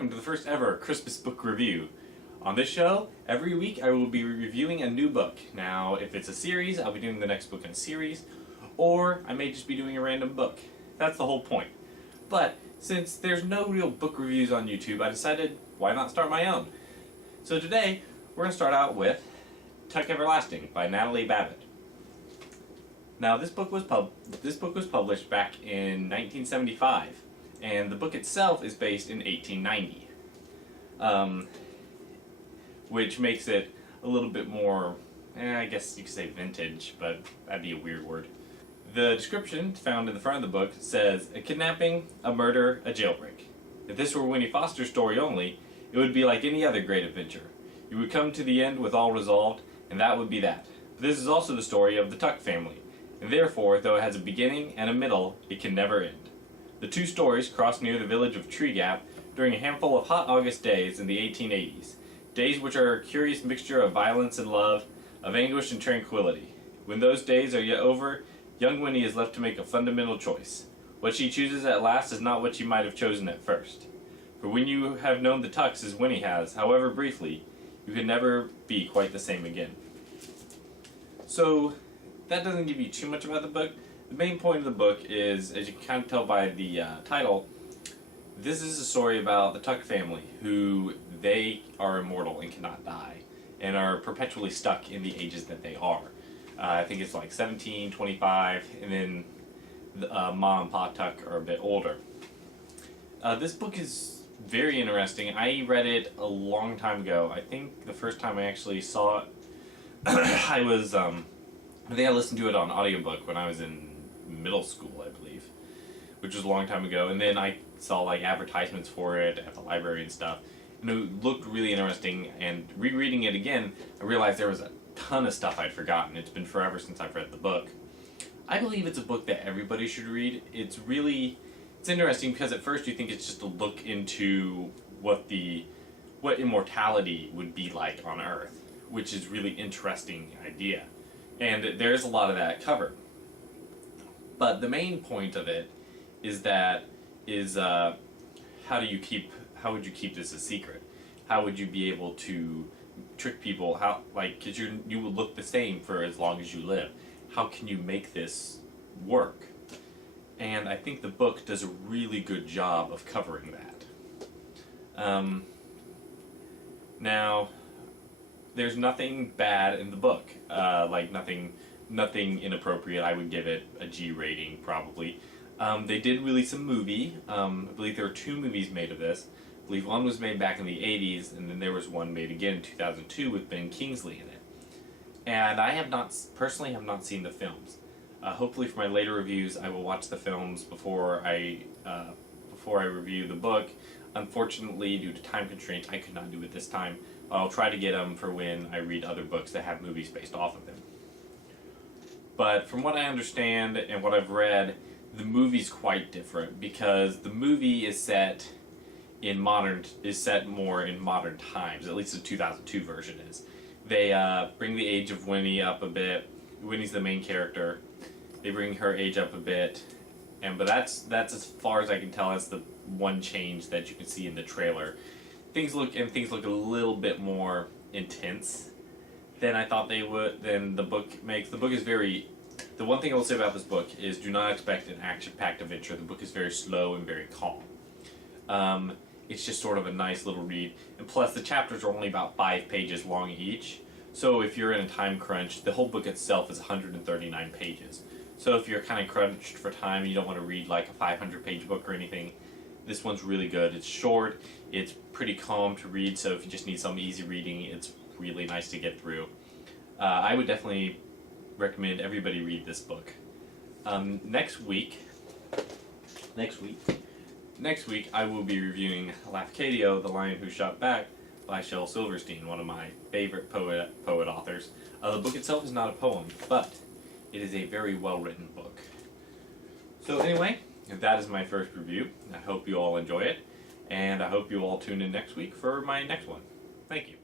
welcome to the first ever Crispus book review. On this show, every week I will be reviewing a new book. Now, if it's a series, I'll be doing the next book in a series, or I may just be doing a random book. That's the whole point. But since there's no real book reviews on YouTube, I decided, why not start my own? So today, we're going to start out with Tuck Everlasting by Natalie Babbitt. Now, this book was published back in 1975, and the book itself is based in 1890, which makes it a little bit more, I guess you could say vintage, but that'd be a weird word. The description found in the front of the book says, a kidnapping, a murder, a jailbreak. If this were Winnie Foster's story only, it would be like any other great adventure. You would come to the end with all resolved, and that would be that. But this is also the story of the Tuck family, and therefore, though it has a beginning and a middle, it can never end. The two stories cross near the village of Tree Gap during a handful of hot August days in the 1880s, days which are a curious mixture of violence and love, of anguish and tranquility. When those days are yet over, young Winnie is left to make a fundamental choice. What she chooses at last is not what she might have chosen at first. For when you have known the Tucks as Winnie has, however briefly, you can never be quite the same again. So, that doesn't give you too much about the book. The main point of the book is, as you can kind of tell by the title, this is a story about the Tuck family, who they are immortal and cannot die, and are perpetually stuck in the ages that they are. I think it's like 17, 25, and then Mom and Pa Tuck are a bit older. This book is very interesting. I read it a long time ago. I think the first time I actually saw it, I think I listened to it on audiobook when I was in middle school, I believe, which was a long time ago, and then I saw like advertisements for it at the library and stuff, and it looked really interesting, and rereading it again, I realized there was a ton of stuff I'd forgotten. It's been forever since I've read the book. I believe it's a book that everybody should read. It's interesting because at first you think it's just a look into what immortality would be like on Earth, which is really interesting idea. And there's a lot of that covered. But the main point of it is how would you keep this a secret? How would you be able to trick people? Because you will look the same for as long as you live. How can you make this work? And I think the book does a really good job of covering that. Now, there's nothing bad in the book, nothing inappropriate. I would give it a G rating, probably. They did release a movie. I believe there were 2 movies made of this. I believe one was made back in the 80s, and then there was one made again in 2002 with Ben Kingsley in it. And I personally have not seen the films. Hopefully for my later reviews, I will watch the films before I review the book. Unfortunately, due to time constraints, I could not do it this time. I'll try to get them for when I read other books that have movies based off of them. But from what I understand and what I've read, the movie's quite different because the movie is set more in modern times. At least the 2002 version is. They bring the age of Winnie up a bit. Winnie's the main character. They bring her age up a bit, but that's as far as I can tell. That's the one change that you can see in the trailer. Things look a little bit more intense than I thought they would. Than the book makes. The book is very. The one thing I will say about this book is do not expect an action-packed adventure. The book is very slow and very calm. It's just sort of a nice little read, and plus the chapters are only about 5 pages long each. So if you're in a time crunch, the whole book itself is 139 pages. So if you're kind of crunched for time, you don't want to read like a 500-page book or anything, this one's really good. It's short, it's pretty calm to read, so if you just need some easy reading, it's really nice to get through. I would definitely recommend everybody read this book. Next week, I will be reviewing Lafcadio, The Lion Who Shot Back by Shel Silverstein, one of my favorite poet authors. The book itself is not a poem, but it is a very well-written book. So anyway, that is my first review. I hope you all enjoy it, and I hope you all tune in next week for my next one. Thank you.